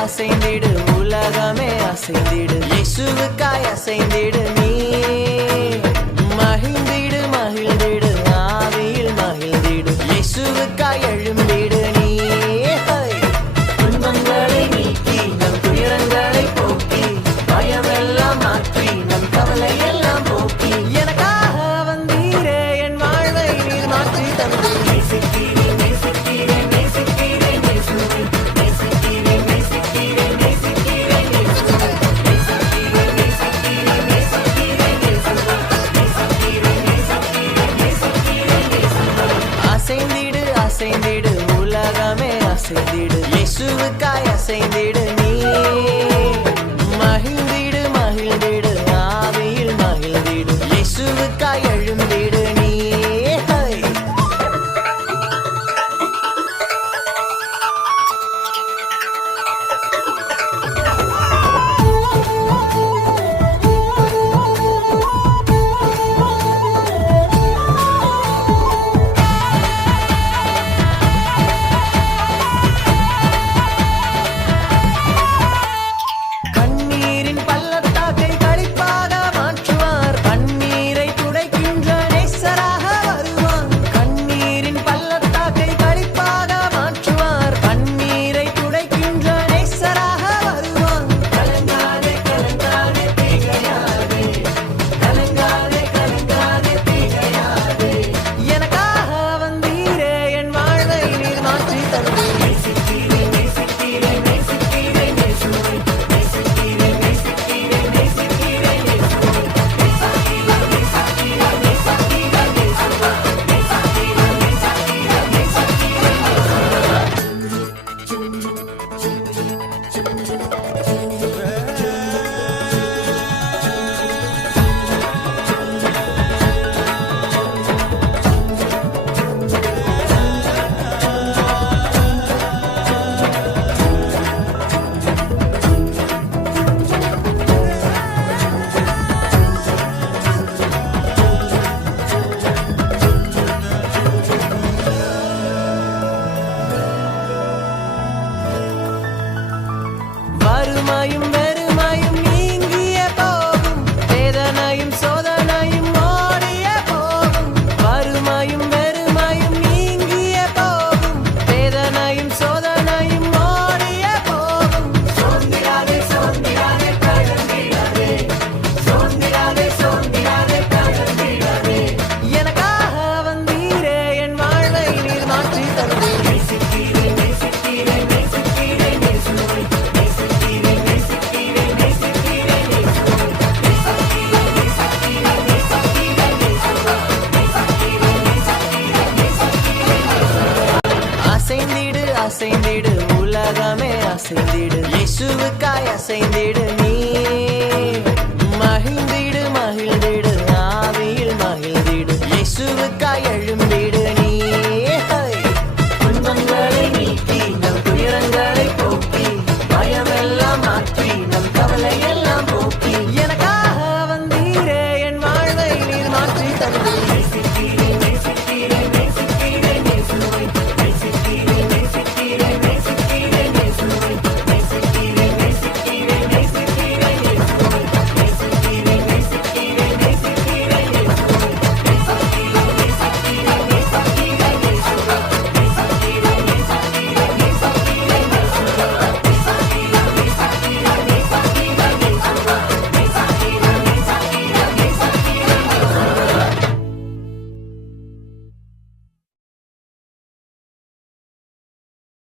அசைந்திடு உலகமே அசைந்திடு இயேசுவுக்காய் அசைந்திடு நீ மகிழ்ந்திடு மகிழ்ந்திடு ஆவியில் மகிழ்ந்திடு இயேசுவுக்காய் எழும்பிடு நீ துன்பங்களை நீக்கி நம் துயரங்களை போக்கி பயமெல்லாம் மாற்றி நம் கவலை எல்லாம் போக்கி எனக்காக வந்தீரே என் வாழ்வை நீர் மாற்றி தந்து நேசிக்கிறேன் நேசிக்கிறேன் நேசிக்கிறேன் இயேசுவை அசைந்திடு உலகமே அசைந்திடு இயேசுவுக்காய் அசைந்திடு நீ மகிழ்ந்திடு மகிழ்ந்திடு ஆவியில் மகிழ்ந்திடு இயேசுவுக்காய் எழும்பிடு நீ வறுமையும் வெறுமையும் நீங்கிய போகும் வேதனையும் சோதனையும் ஓடிய போகும் வறுமையும் வெறுமையும் நீங்கிய போகும் வேதனையும் சோதனையும் ஓடிய போகும் சோர்ந்திராதே சோர்ந்திராதே கடந்திடாதே சோர்ந்திராதே சோர்ந்திராதே கடந்திடாதே எனக்காக வந்தீரே என் வாழ்வை நீர் மாற்றி தந்து நேசிக்கிறேன் நேசிக்கிறேன் நேசிக்கிறேன் இயேசுவை அசைந்திடு உலகமே அசைந்திடு